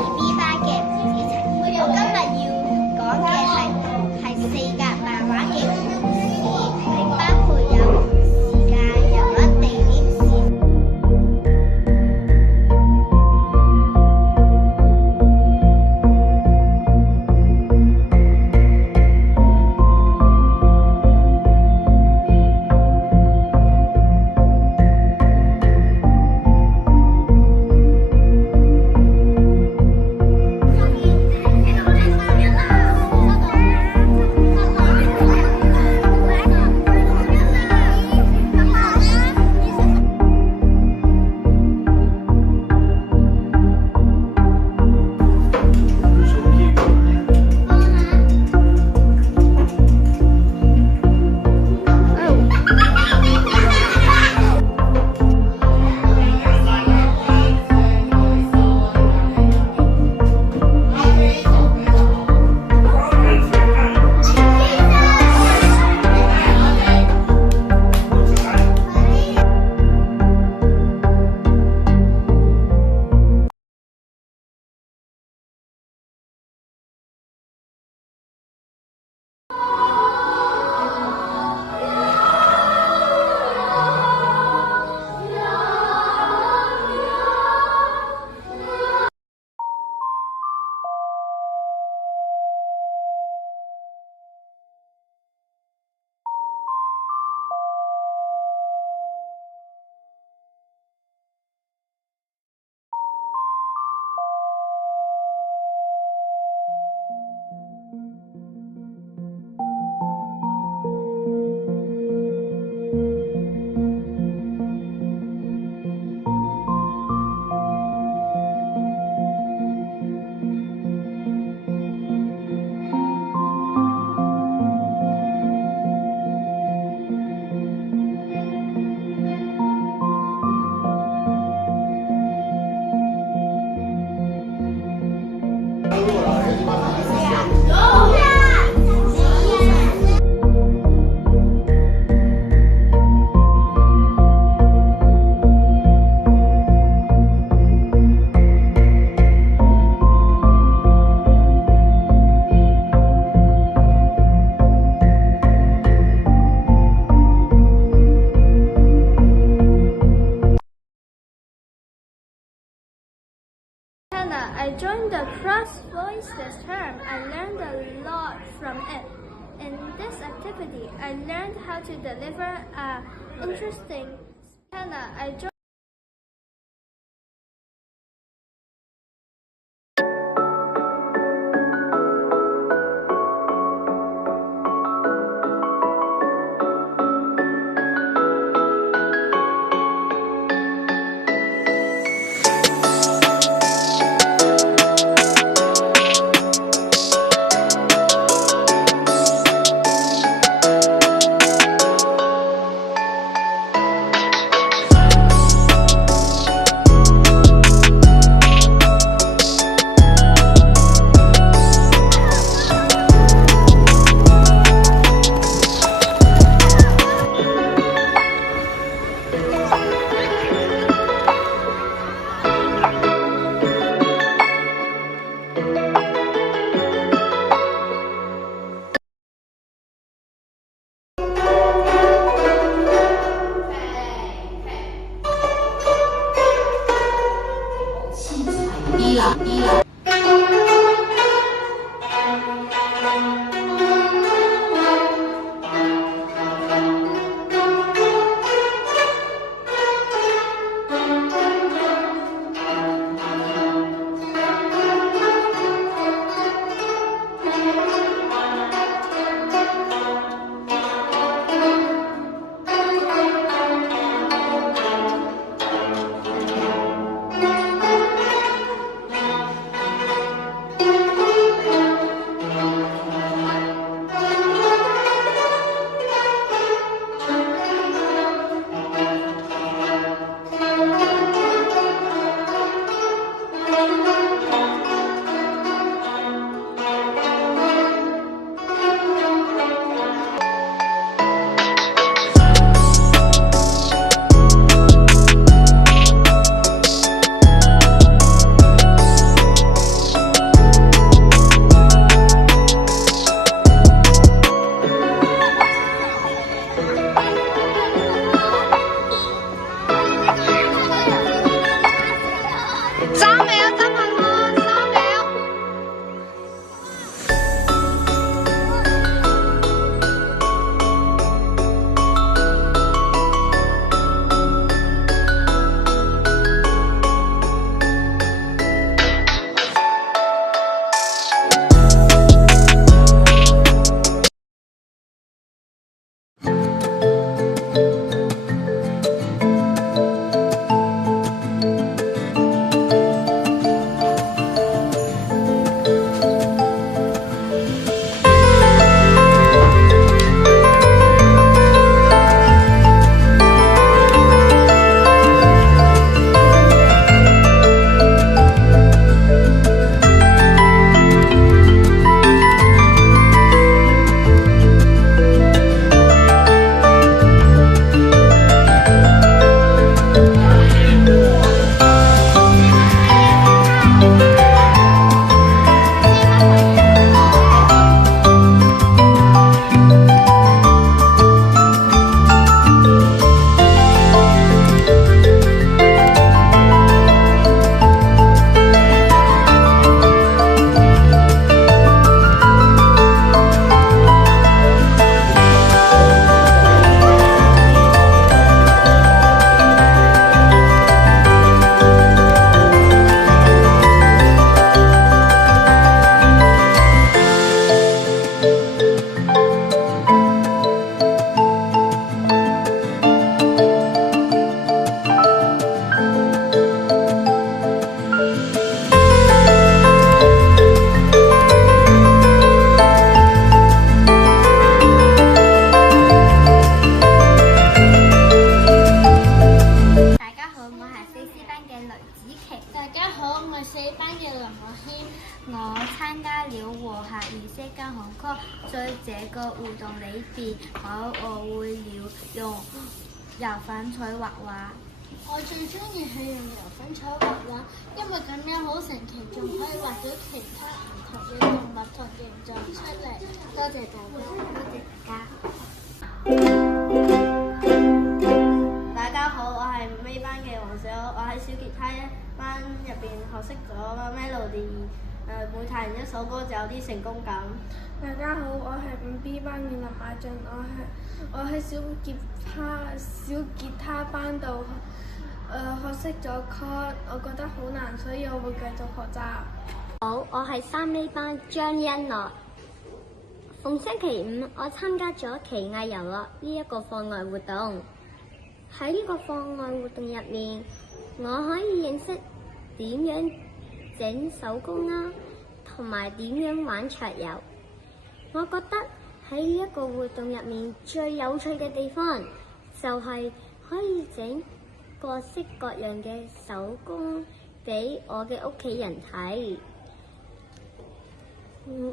2B3嘅故事情。我今日要講嘅係四格漫畫嘅故事，包括有時間、人物、地點、事。I joined the Cross Voices term. I learned a lot from it. In this activity, I learned how to deliver an interesting Hannah. I joined 子琪。大家好，我係4班嘅林樂軒。我參加了和諧儀式交響曲，在這個活動裏邊，我學會了用油粉彩畫畫。我最中意係用油粉彩畫畫，因為咁樣好神奇，仲可以畫到其他唔同嘅動物同形狀出嚟。多謝大家，多謝大家。大家好，我係5A班嘅黃小，我喺小吉他一班入邊學識咗 melody，每彈一首歌就有啲成功感。大家好，我係5B 班嘅林雅俊，我喺小吉他班度學識咗 chord， 我覺得好難，所以我會繼續學習。好，我係3A班張欣樂。逢星期五，我參加咗奇藝遊樂呢一個課外活動。喺呢個課外活動入面，我可以認識點樣整手工啦，同埋點樣玩桌遊。我覺得喺呢一個活動入面最有趣嘅地方，就係可以整各式各樣嘅手工俾我嘅屋企人睇。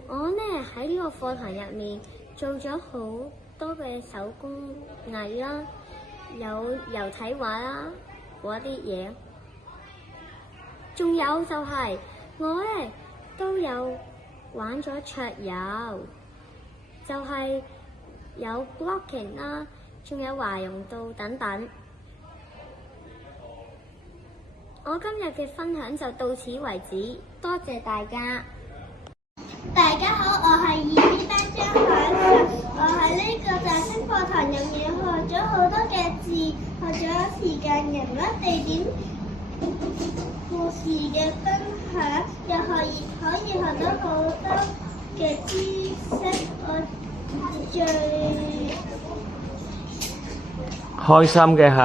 我呢喺呢個課堂入面做咗好多嘅手工藝啦，有油體畫啦嗰啲嘢，仲有就係我呢都有玩咗桌遊，就係有 blocking 啦，仲有華容道等等。我今日嘅分享就到此為止，多謝大家。大家好，我係2B班張海純。我喺呢個大式課堂入面學咗好多嘅字，學咗時間、人物、地點、故事嘅分享，又可以學到好多嘅知識。我最開心嘅係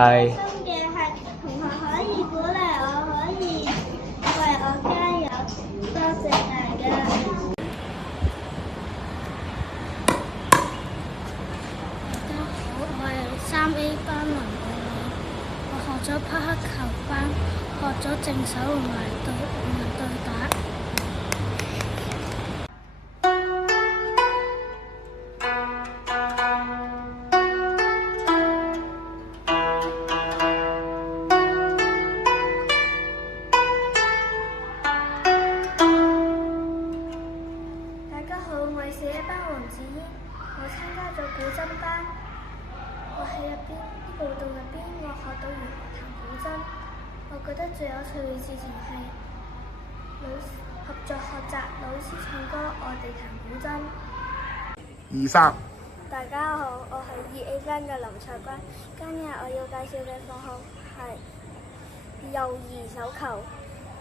同學可以鼓勵我，可以為我加油。多謝大家。我係3A班林愛美，我學咗匹克球班，學咗正手同埋對打。大家好，我係4A班黃子嫣，我參加咗古箏班。我喺呢個活動入邊，我學到如何彈古箏。我覺得最有趣嘅事情係合作學習，老師唱歌，我哋彈古箏。2、3。大家好，我係2A班嘅林卓君。今日我要介紹嘅課項係幼兒手球。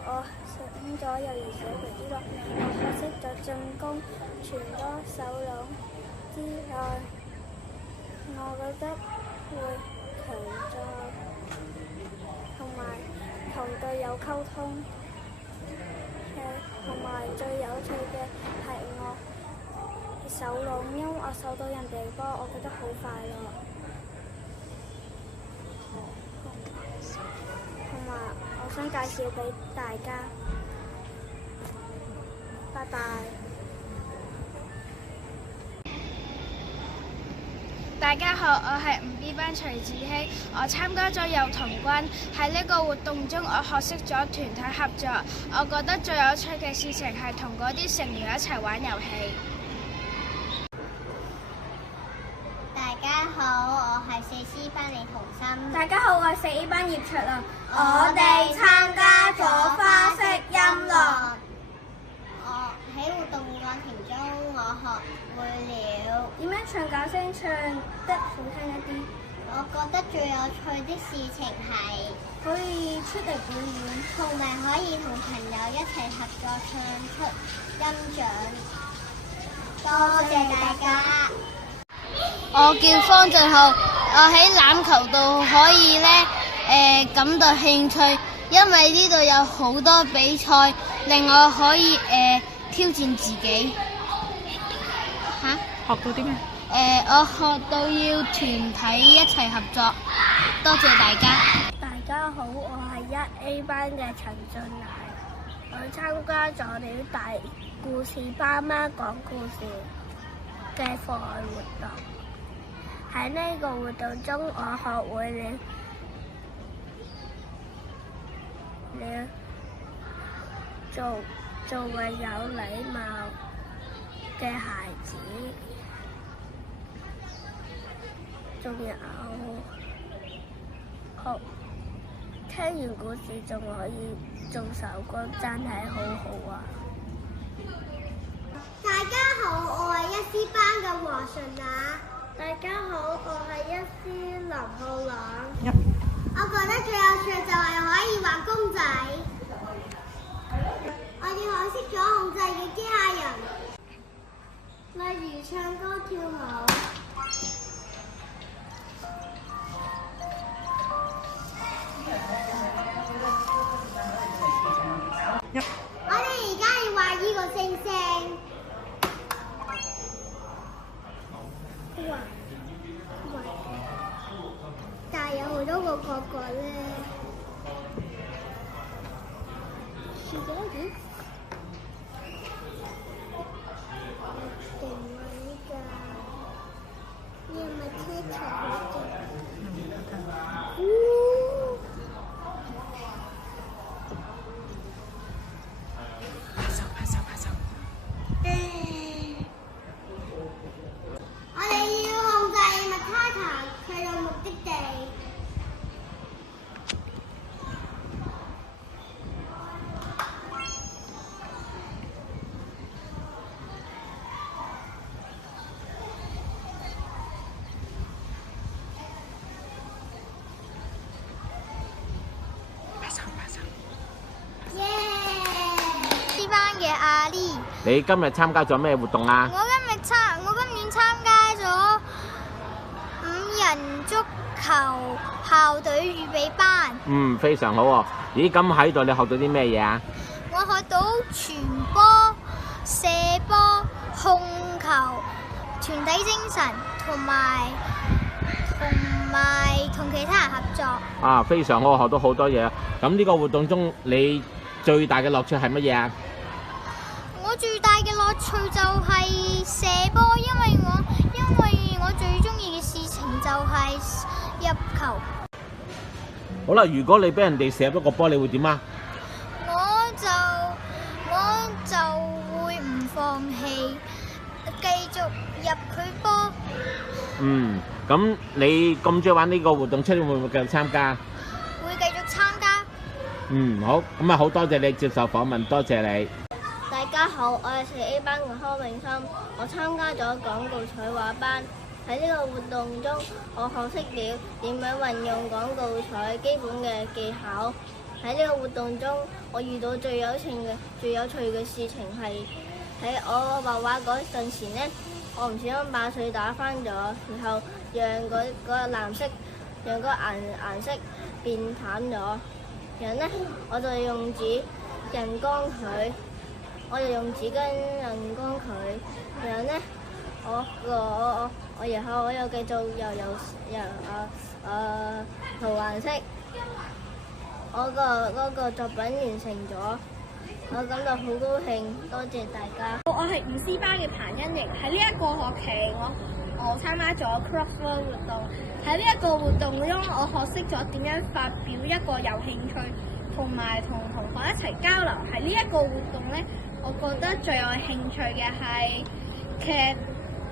我上咗幼兒手球之後，我學識咗進攻、傳波、手籠之外，我覺得會強壯，同埋同隊友溝通。同埋最有趣嘅係我手籠，因為我手到人哋波，我覺得好快樂。同埋我想介紹俾大家，拜拜。大家好，我係5B班徐子希，我參加咗幼童軍。喺呢個活動中，我學識咗團體合作。我覺得最有趣嘅事情係同嗰啲成員一齊玩遊戲。大家好，我係4C班李童心。大家好，我係4A班葉卓琳。我哋參加咗花式音樂。我喺活動過程中，我學會了點樣唱假聲唱得好聽一啲。我覺得最有趣的事情係可以出嚟表演，同埋可以同朋友一齊合作唱出音準。多謝大家。我叫方俊浩，我喺欖球度可以感到興趣，因為呢度有好多比賽，令我可以挑戰自己。學到啲咩？我學到要團體一齊合作。多謝大家。大家好，我係 1A 班嘅陳俊毅，我參加咗了大故事爸媽講故事嘅課外活動。喺呢個活動中，我學會了做個有禮貌嘅孩子，仲有聽完故事仲可以做手工，真係好好啊！大家好，我係1C 班嘅黃順雅。大家好，我係1C林浩朗。我覺得最有趣就係可以畫公仔，我哋學識咗控制嘅機械人，例如唱歌跳舞。我哋而家要畫呢個星星。但係有好多個角角咧。是這樣。定位㗎，你係咪車場好勁？我哋要控制麥卡塔去到目的地。呢班嘅阿麗。你今日參加咗咩活動啊？我今年參加咗5人足球校隊預備班。非常好喎。咦，咁喺度你學到啲咩嘢啊？我學到傳波、射波、控球、團體精神同埋同其他人合作。非常好，學到好多嘢。咁呢個活動中，你最大嘅樂趣係乜嘢啊？我最大嘅樂趣就係射波，因為我最中意嘅事情就係入球。好啦，如果你俾人哋射咗個波，你會點啊？我就會唔放棄，繼續入佢波。咁你咁中意玩呢個活動，出年會唔會繼續參加？會繼續參加。好，咁啊好多謝你接受訪問，多謝你。大家好，我係4A 班嘅柯永森，我參加咗廣告彩畫班。喺呢個活動中，我學識了點樣運用廣告彩基本嘅技巧。喺呢個活動中，我遇到最有趣嘅事情係喺我畫畫嗰陣時呢，我唔小心把水打翻咗，然後讓嗰個顏色變淡咗。然後呢，我就用紙人光佢。然後呢，然後我又繼續塗顏色，我嗰個作品完成咗，我感到好高興，多謝大家。我係5C 班嘅彭欣瑩，喺呢一個學期我參加咗 crossword 活動，喺呢一個活動中我學識咗點樣發表一個有興趣同埋同同學一齊交流。喺呢一個活動呢，我覺得最有興趣嘅係劇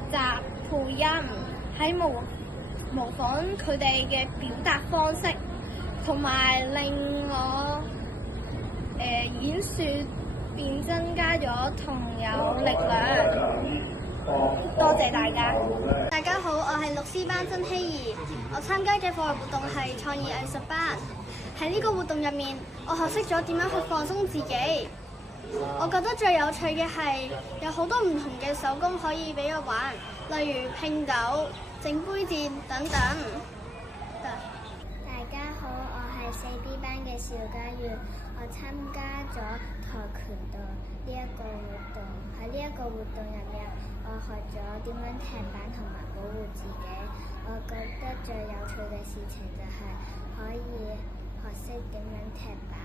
集配音，喺模仿佢哋嘅表達方式，同埋令我演說變增加咗同有力量。多謝大家。大家好，我係6C 班曾希怡，我參加嘅課外活動係創意藝術班。喺呢個活動入面，我學識咗點樣去放鬆自己。我覺得最有趣嘅係有好多唔同嘅手工可以俾我玩，例如拼豆、整杯墊等等。大家好，我係4B 班嘅邵家月，我參加咗跆拳道呢一個活動。喺呢一個活動入面，我學咗點樣踢板同埋保護自己。我覺得最有趣嘅事情就係可以學識點樣踢板。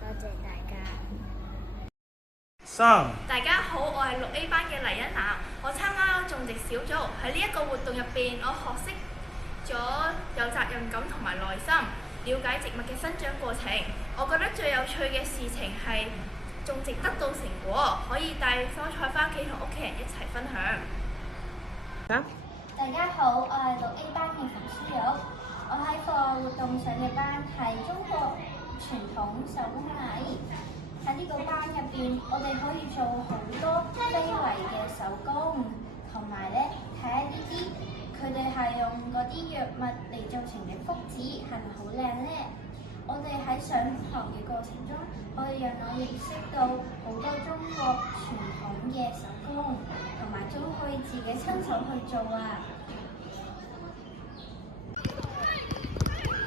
多謝大家。3、大家好，我係6A 班嘅黎欣娜，我參加咗種植小組。喺呢一個活動入邊，我學識咗有責任感同埋耐心，了解植物嘅生長過程。我覺得最有趣嘅事情係種植得到成果，可以帶蔬菜返屋企同屋企人一齊分享。大家好，我係6A 班嘅馮思玉，我喺課外活動上嘅班係中國傳統手工藝。喺呢個班入邊，我哋可以做好多非遺嘅手工，同埋咧睇下呢啲佢哋係用嗰啲藥物嚟做成嘅福字，係咪好靚呢？我哋喺上堂嘅過程中，可以讓我認識到好多中國傳統嘅手工，同埋仲可以自己親手去做啊！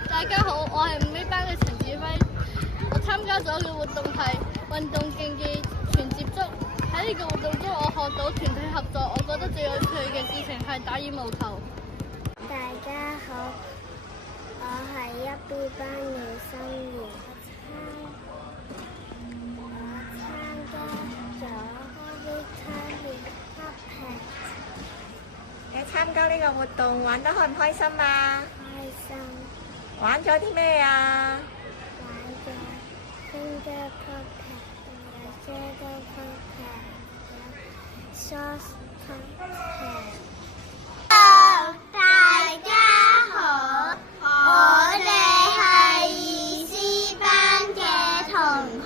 大家好，我係5A班嘅陳子輝。我參加咗嘅活動係運動競技全接觸。喺呢個活動中，我學到團體合作。我覺得最有趣嘅事情係打羽毛球。大家好，我係1B 班嘅心妍。我參加咗你參加呢個活動玩得開唔開心啊？開心。玩咗啲咩啊？玩咗 finger puppet， 有 shadow puppet， 有 sauce puppet。大家好，我哋係2C 班嘅同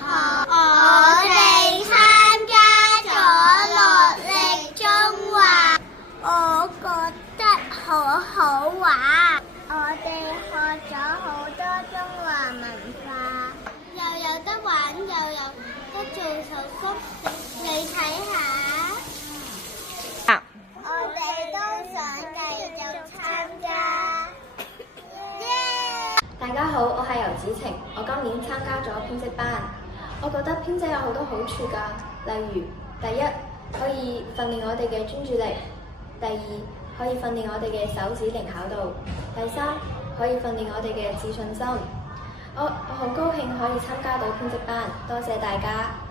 學，我哋參加咗落力中華，我覺得好好玩。我哋學咗好多中華文化，又有得玩，又有得做手工，你睇下。我哋都想繼續參加。大家好，我係游子晴，我今年參加咗編織班。我覺得編織有好多好處㗎，例如第一可以訓練我哋嘅專注力，第二可以訓練我哋嘅手指靈巧度，第三可以訓練我哋嘅自信心。我好高興可以參加到編織班，多謝大家。